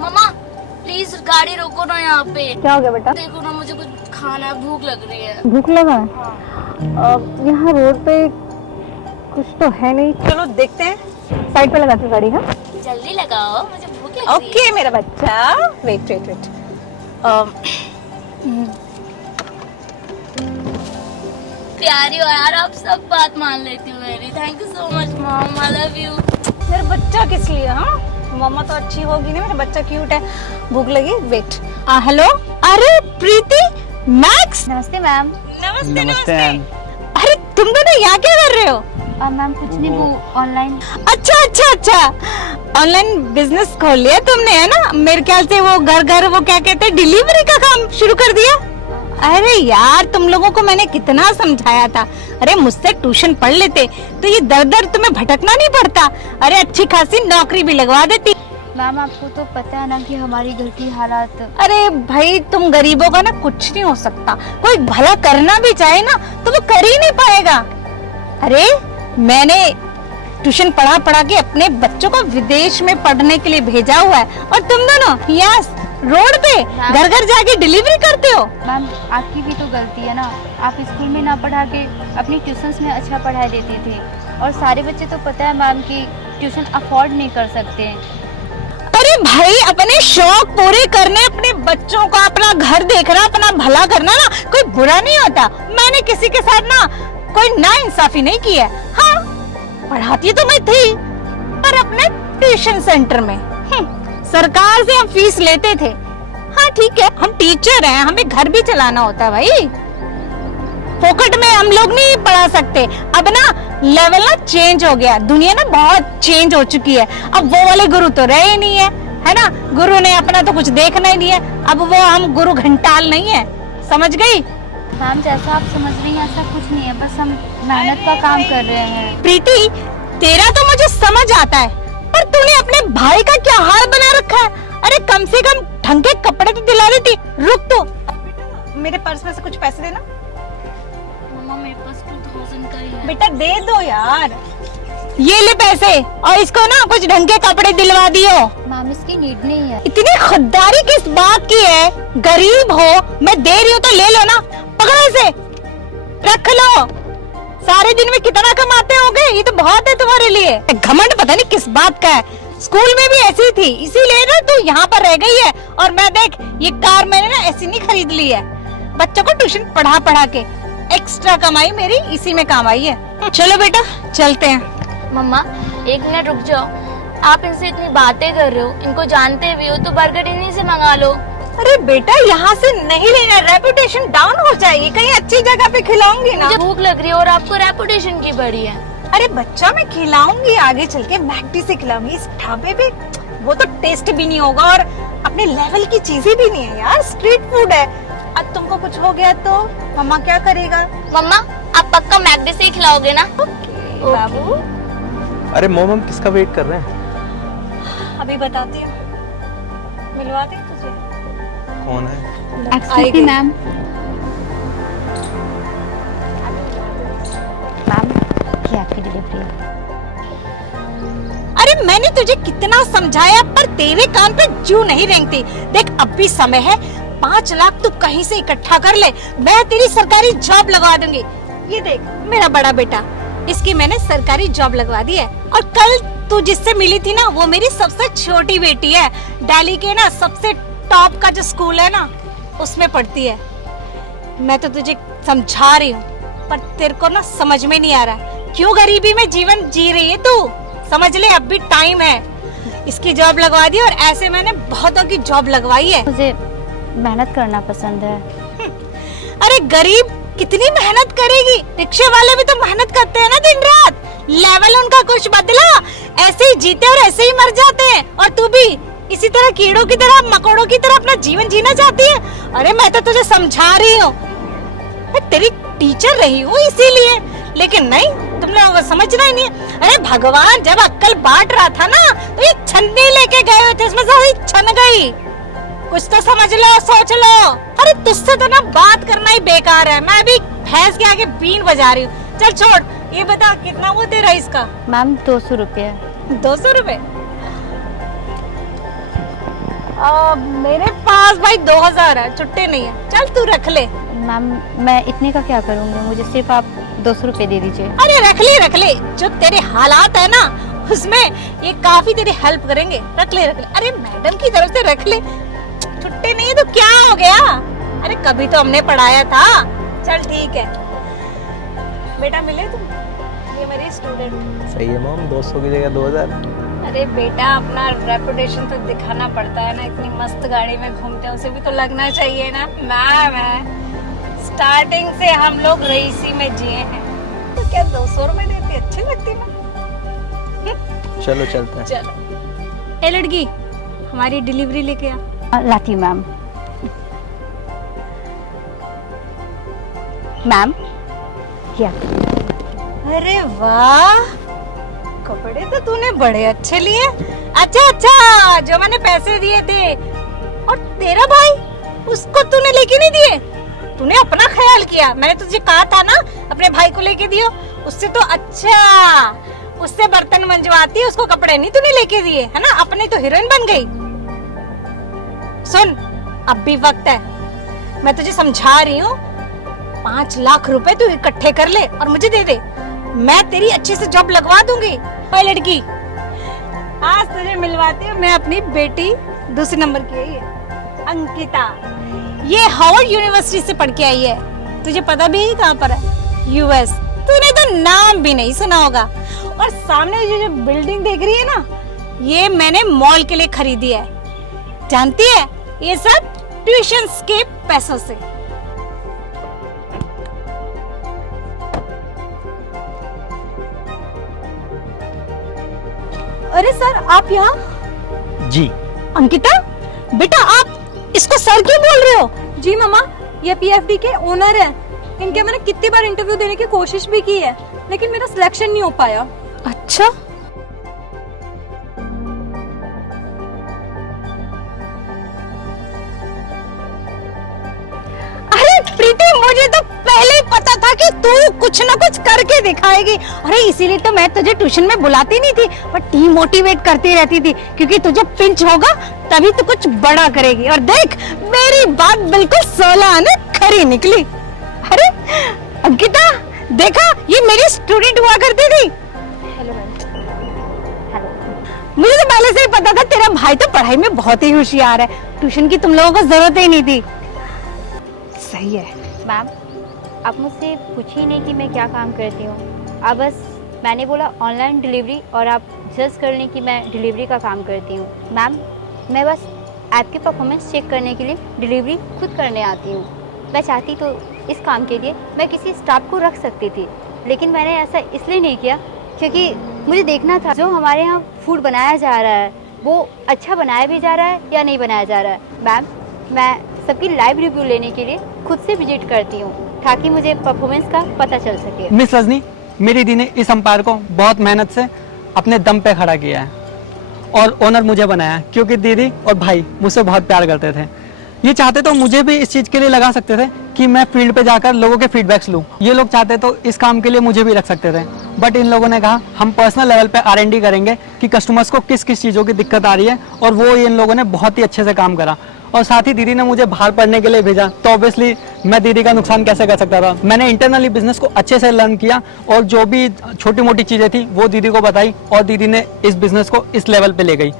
मम्मा please गाड़ी रोको ना यहाँ पे। क्या हो गया बेटा? देखो ना मुझे कुछ खाना है, भूख लग रही है। भूख लगा है? यहाँ रोड पे कुछ तो है नहीं, चलो देखते हैं। साइड पे लगाते हैं गाड़ी। हाँ जल्दी लगाओ, मुझे भूख लग रही है। ओके मेरा बच्चा, वेट वेट वेट। प्यारी हो यार, आप सब बात मान लेती हो मेरी। Thank you so much mom, I love you. मेरा बच्चा किस लिए? हाँ मम्मा तो अच्छी होगी ना, मेरा बच्चा क्यूट है। भूख लगी, वेट। हेलो, अरे प्रीति, मैक्स। नमस्ते मैम। नमस्ते नमस्ते। मैम। अरे तुम दोनों यहाँ क्या कर रहे हो? मैम कुछ नहीं, वो ऑनलाइन। अच्छा अच्छा अच्छा, ऑनलाइन बिजनेस खोल लिया तुमने, है ना? मेरे ख्याल से वो घर घर वो क्या कहते हैं, डिलीवरी का काम शुरू कर दिया। अरे यार तुम लोगों को मैंने कितना समझाया था, अरे मुझसे ट्यूशन पढ़ लेते तो ये दर दर तुम्हें भटकना नहीं पड़ता। अरे अच्छी खासी नौकरी भी लगवा देती। मैम आपको तो पता है ना कि हमारी घर की हालात। अरे भाई तुम गरीबों का ना कुछ नहीं हो सकता, कोई भला करना भी चाहे ना तो वो कर ही नहीं पाएगा। अरे मैंने ट्यूशन पढ़ा पढ़ा के अपने बच्चों को विदेश में पढ़ने के लिए भेजा हुआ है, और तुम दोनों यहाँ रोड पे घर घर जाके डिलीवरी करते हो। मैम आपकी भी तो गलती है ना, आप स्कूल में ना पढ़ा के अपनी ट्यूशंस में अच्छा पढ़ाई देते थे, और सारे बच्चे तो पता है मैम कि ट्यूशन अफोर्ड नहीं कर सकते। अरे भाई अपने शौक पूरे करने, अपने बच्चों का अपना घर देखना, अपना भला करना ना कोई बुरा नहीं होता। मैंने किसी के साथ ना कोई नाइंसाफी नहीं की है। हाँ पढ़ाती तो मैं थी, पर अपने ट्यूशन सेंटर में। सरकार से हम फीस लेते थे। हाँ ठीक है, हम टीचर हैं, हमें घर भी चलाना होता है भाई, फोकट में हम लोग नहीं पढ़ा सकते। अब ना लेवल ना चेंज हो गया, दुनिया ना बहुत चेंज हो चुकी है। अब वो वाले गुरु तो रहे ही नहीं है ना? गुरु ने अपना तो कुछ देखना ही नहीं है। अब वो हम गुरु घंटाल नहीं है, समझ गई? मैम जैसा आप समझ रही हैं ऐसा कुछ नहीं है, बस हम मेहनत का काम कर रहे हैं। प्रीति तेरा तो मुझे समझ आता है, पर तूने अपने भाई का क्या हाल बना रखा है? अरे कम से कम ढंग के कपड़े तो दिला देती। रुक तो, मेरे पर्स में से कुछ पैसे देना। मम्मा मेरे पास 2000 का ही है। बेटा दे दो यार, ये ले पैसे, और इसको ना कुछ ढंग के कपड़े दिलवा दियो। मैम इसकी नीड नहीं है। इतनी खुददारी किस बात की है? गरीब हो, मैं दे रही हूँ तो ले लो ना, पकड़ो इसे, रख लो। सारे दिन में कितना कमाते होगे, ये तो बहुत है तुम्हारे लिए। घमंड पता नहीं किस बात का है, स्कूल में भी ऐसी थी, इसीलिए ना तू यहाँ पर रह गई है। और मैं देख ये कार मैंने ना ऐसी नहीं खरीद ली है, बच्चों को ट्यूशन पढ़ा पढ़ा के एक्स्ट्रा कमाई मेरी इसी में काम आई है। चलो बेटा चलते हैं। मम्मा 1 मिनट रुक जाओ, आप इनसे इतनी बातें कर रहे हो, इनको जानते भी हो तो बर्गर इन्हीं से मंगा लो। अरे बेटा यहाँ से नहीं लेना, रेपुटेशन डाउन हो जाएगी। कहीं अच्छी जगह पे खिलाऊंगी ना। मुझे भूख लग रही है और आपको रेपुटेशन की बड़ी है। अरे बच्चा मैं खिलाऊंगी, आगे चल के मैकडी से खिलाऊंगी। इस ढाबे पे वो तो टेस्ट भी नहीं होगा, और अपने लेवल की चीजें भी नहीं है यार, स्ट्रीट फूड है। अब तुमको कुछ हो गया तो मम्मा क्या करेगा? मम्मा आप पक्का मैकडी से ही खिलाओगे ना? बाबू अरे मोम हम किसका वेट कर रहे हैं? अभी बताती हूँ, मिलवाती हूँ तुझे। कौन है? Excuse me ma'am. मैम ये आपकी डिलीवरी है। अरे मैंने तुझे कितना समझाया, पर तेरे कान पे जू नहीं रेंगती। देख अब भी समय है, 5 लाख तू कहीं से इकट्ठा कर ले, मैं तेरी सरकारी जॉब लगवा दूंगी। ये देख मेरा बड़ा बेटा, इसकी मैंने सरकारी जॉब लगवा दी है। और कल तू जिससे मिली थी ना, वो मेरी सबसे छोटी बेटी है, दिल्ली के ना सबसे टॉप का जो स्कूल है ना उसमें पढ़ती है। मैं तो तुझे समझा रही हूँ, पर तेरे को ना समझ में नहीं आ रहा क्यों गरीबी में जीवन जी रही है तू। समझ ले अब भी टाइम है। इसकी जॉब लगवा दी, और ऐसे मैंने बहुतों की जॉब लगवाई है। मुझे मेहनत करना पसंद है। अरे गरीब कितनी मेहनत करेगी, रिक्शे वाले भी तो मेहनत करते हैं ना दिन रात। लेवल उनका कुछ बदला, ऐसे ही जीते और ऐसे ही मर जाते हैं, और तू भी इसी तरह कीड़ों की तरह मकोड़ों की तरह अपना जीवन जीना चाहती है। अरे मैं तो तुझे समझा रही हूँ, मैं तेरी टीचर रही हूँ इसीलिए, लेकिन नहीं तुम लोग समझना ही नहीं। अरे भगवान जब अक्कल बांट रहा था ना, तो ये छन्नी लेके गए हुए थे, इसमें सारी छन गई। कुछ तो समझ लो, सोच लो। अरे तुझसे तो ना बात करना ही बेकार है, मैं भी भैंस के आगे बीन बजा रही हूँ। चल छोड़, ये बता कितना वो तेरा इसका? मैम 200 रुपये। 200 रुपए? मेरे पास भाई 2000 है, छुट्टे नहीं है, चल तू रख ले। मैम मैं इतने का क्या करूँगी, मुझे सिर्फ आप 200 रुपये दे दीजिए। अरे रख ले, जो तेरे हालात है ना उसमें ये काफी तेरी हेल्प करेंगे, रख ले। अरे मैडम की तरफ से रख ले, छुट्टे नहीं है तो क्या हो गया, अरे कभी तो हमने पढ़ाया था। चल ठीक है बेटा, मिले तुम, ये मेरी स्टूडेंट। सही है मॉम, 200 की जगह 2000। अरे बेटा अपना रेपुटेशन तो दिखाना पड़ता है ना, इतनी मस्त गाड़ी में घूमते हैं, उसे भी तो लगना चाहिए ना। मैम है, स्टार्टिंग से हम लोग रईसी में जिए हैं, तो क्या 200 रुपए देती अच्छी लगती ना। चलो चलते हैं। चलो ए लड़की, हमारी डिलीवरी लेके आ। लाती हूँ मैम। मैम क्या? अरे वाह, कपड़े तो तूने बड़े अच्छे लिए। अच्छा, जो मैंने पैसे दिए थे, और तेरा भाई, उसको तूने लेके नहीं दिए? तूने अपना ख्याल किया, मैंने तुझे कहा था ना अपने भाई को लेके दियो। उससे तो अच्छा, उससे बर्तन मंजवाती, उसको कपड़े नहीं तूने लेके दिए, है ना? अपनी तो हीरोइन बन गई। सुन, अब भी वक्त है, मैं तुझे समझा रही हूँ। 5 लाख रुपए तू इकट्ठे कर ले और मुझे दे दे, मैं तेरी अच्छे से जॉब लगवा दूंगी। ओए लड़की, आज तुझे मिलवाती हूँ मैं अपनी बेटी, दूसरे नंबर की है ये, अंकिता। ये हार्वर्ड यूनिवर्सिटी से पढ़ के आई है। तुझे पता भी है कहाँ पर है? यूएस। तूने तो नाम भी नहीं सुना होगा। और सामने जो बिल्डिंग देख रही है ना, ये मैंने मॉल के लिए खरीदी है। जानती है, ये सब ट्यूशंस के पैसों से। अरे सर, आप यहाँ? जी। अंकिता बेटा, आप इसको सर क्यों बोल रहे हो? जी मामा, ये पीएफडी के ओनर है। इनके मैंने कितनी बार इंटरव्यू देने की कोशिश भी की है, लेकिन मेरा सिलेक्शन नहीं हो पाया। अच्छा, अरे प्रीति, मुझे तो पहले ही पता था कि तू कुछ ना कुछ करके दिखाएगी। अरे इसीलिए तो मैं तुझे ट्यूशन में बुलाती नहीं थी, पर डीमोटिवेट करती रहती थी, क्योंकि तुझे पिंच होगा तभी तो कुछ बड़ा करेगी। और देख, मेरी बात बिल्कुल 16 आने खरी निकली। अरे अंकिता, देखा, ये मेरी स्टूडेंट हुआ करती थी। Hello ma'am. हेलो। मुझे तो पहले से ही पता था तेरा भाई तो पढ़ाई में बहुत ही होशियार है, ट्यूशन की तुम लोगों को जरूरत ही नहीं थी। सही है मैम, आप मुझसे पूछिए नहीं कि मैं क्या काम करती हूँ। आप बस, मैंने बोला ऑनलाइन डिलीवरी, और आप जज कर लें कि मैं डिलीवरी का काम करती हूँ। मैम, मैं बस आपके परफॉर्मेंस चेक करने के लिए डिलीवरी खुद करने आती हूँ। मैं चाहती तो इस काम के लिए मैं किसी स्टाफ को रख सकती थी, लेकिन मैंने ऐसा इसलिए नहीं किया क्योंकि मुझे देखना था जो हमारे यहाँ फूड बनाया जा रहा है वो अच्छा बनाया भी जा रहा है या नहीं बनाया जा रहा है। मैम, मैं सबकी लाइव रिव्यू लेने के लिए खुद से विजिट करती हूँ ताकि मुझे परफॉर्मेंस का पता चल सके। मिस रजनी, मेरी दी ने इस अंपायर को बहुत मेहनत से अपने दम पे खड़ा किया है और ओनर मुझे बनाया, क्योंकि दीदी और भाई मुझसे बहुत प्यार करते थे। ये चाहते तो मुझे भी इस चीज़ के लिए लगा सकते थे कि मैं फील्ड पे जाकर लोगों के फीडबैक्स लूँ। ये लोग चाहते तो इस काम के लिए मुझे भी रख सकते थे, बट इन लोगों ने कहा हम पर्सनल लेवल पे R&D करेंगे कि कस्टमर्स को किस किस चीज़ों की दिक्कत आ रही है, और वो इन लोगों ने बहुत ही अच्छे से काम करा। और साथ ही दीदी ने मुझे बाहर पढ़ने के लिए भेजा, तो ऑब्वियसली मैं दीदी का नुकसान कैसे कर सकता था। मैंने इंटरनली बिजनेस को अच्छे से लर्न किया और जो भी छोटी मोटी चीज़ें थी वो दीदी को बताई, और दीदी ने इस बिजनेस को इस लेवल पे ले गई।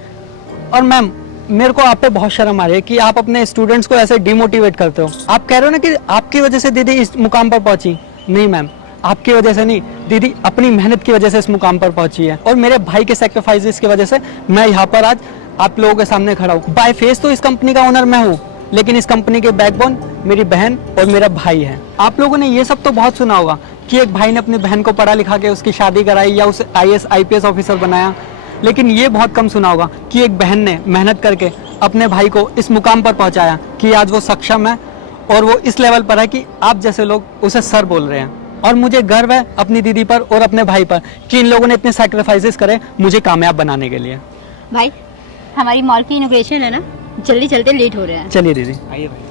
और मैम, मेरे को आप पे बहुत शर्म आ रही है कि आप अपने स्टूडेंट्स को ऐसे डिमोटिवेट करते हो। आप कह रहे हो ना कि आपकी वजह से दीदी इस मुकाम पर पहुंची। नहीं मैम, आपकी वजह से नहीं, दीदी अपनी मेहनत की वजह से इस मुकाम पर पहुंची है, और मेरे भाई के सेक्रीफाइसेस की वजह से मैं यहाँ पर आज आप लोगों के सामने खड़ा हूँ। बाय फेस तो इस कंपनी का ओनर मैं हूँ, लेकिन इस कंपनी के बैकबोन मेरी बहन और मेरा भाई है। आप लोगों ने ये सब तो बहुत सुना होगा कि एक भाई ने अपनी बहन को पढ़ा लिखा के उसकी शादी कराई या उसे IAS IPS ऑफिसर बनाया, लेकिन ये बहुत कम सुना होगा कि एक बहन ने मेहनत करके अपने भाई को इस मुकाम पर पहुंचाया कि आज वो सक्षम है और वो इस लेवल पर है कि आप जैसे लोग उसे सर बोल रहे हैं। और मुझे गर्व है अपनी दीदी पर और अपने भाई पर कि इन लोगों ने इतने सैक्रिफाइसेस करे मुझे कामयाब बनाने के लिए। भाई, हमारी मॉल की इनोग्रेशन है ना, जल्दी चलते लेट हो रहे हैं। चलिए दीदी। आइए भाई।